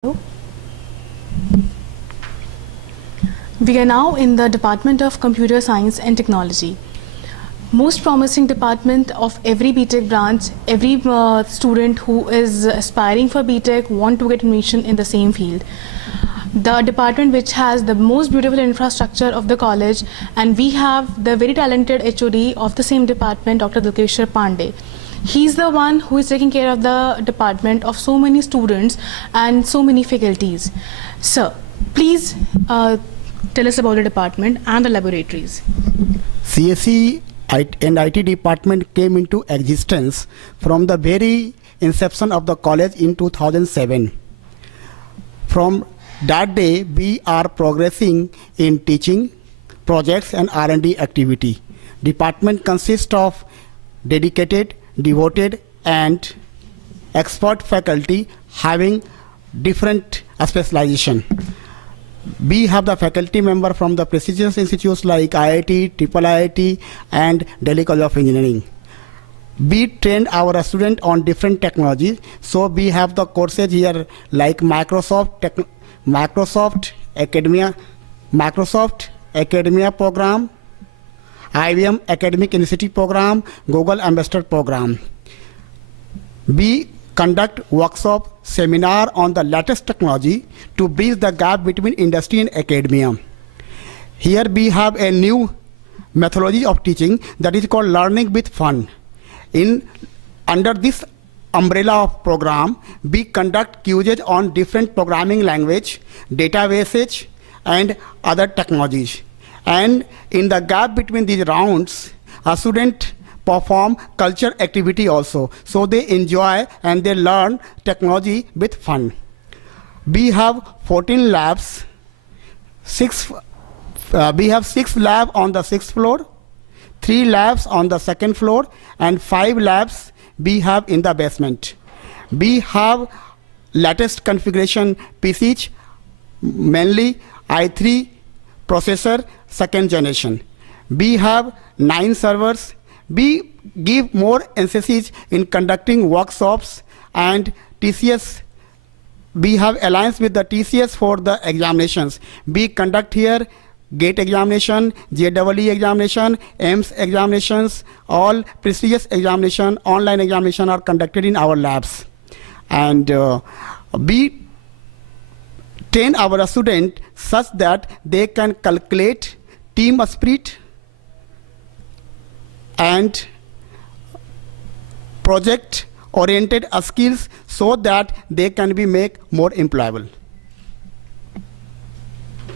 We are now in the Department of Computer Science and Technology. Most promising department of every BTech branch. Every student who is aspiring for BTech want to get admission in the same field. The department which has the most beautiful infrastructure of the college, and we have the very talented HOD of the same department, Dr. Dilkeshwar Pandey. He's the one who is taking care of the department of so many students and so many faculties. Sir, please tell us about the department and the laboratories. CSE and IT department came into existence from the very inception of the college in 2007. From that day, we are progressing in teaching, projects and R&D activity. Department consists of dedicated, devoted and expert faculty having different specialization. We have the faculty member from the prestigious institutes like IIT, IIIT and Delhi College of Engineering. We trained our students on different technologies. So we have the courses here like Microsoft Academia program, IBM Academic University program, Google Ambassador program. We conduct workshop, seminar on the latest technology to bridge the gap between industry and academia. Here we have a new methodology of teaching that is called learning with fun. Under this umbrella of program, we conduct quizzes on different programming language, databases and other technologies. And in the gap between these rounds, a student perform culture activity also. So they enjoy and they learn technology with fun. We have 14 labs. We have 6 labs on the 6th floor, 3 labs on the 2nd floor, and 5 labs we have in the basement. We have latest configuration PCs, mainly i3 processor 2nd generation. We have 9 servers. We give more emphasis in conducting workshops and TCS. We have alliance with the TCS for the examinations. We conduct here GATE examination, JEE examination, AIMS examinations, all prestigious examination, online examination are conducted in our labs. And we train our students such that they can calculate team spirit and project oriented skills so that they can be made more employable.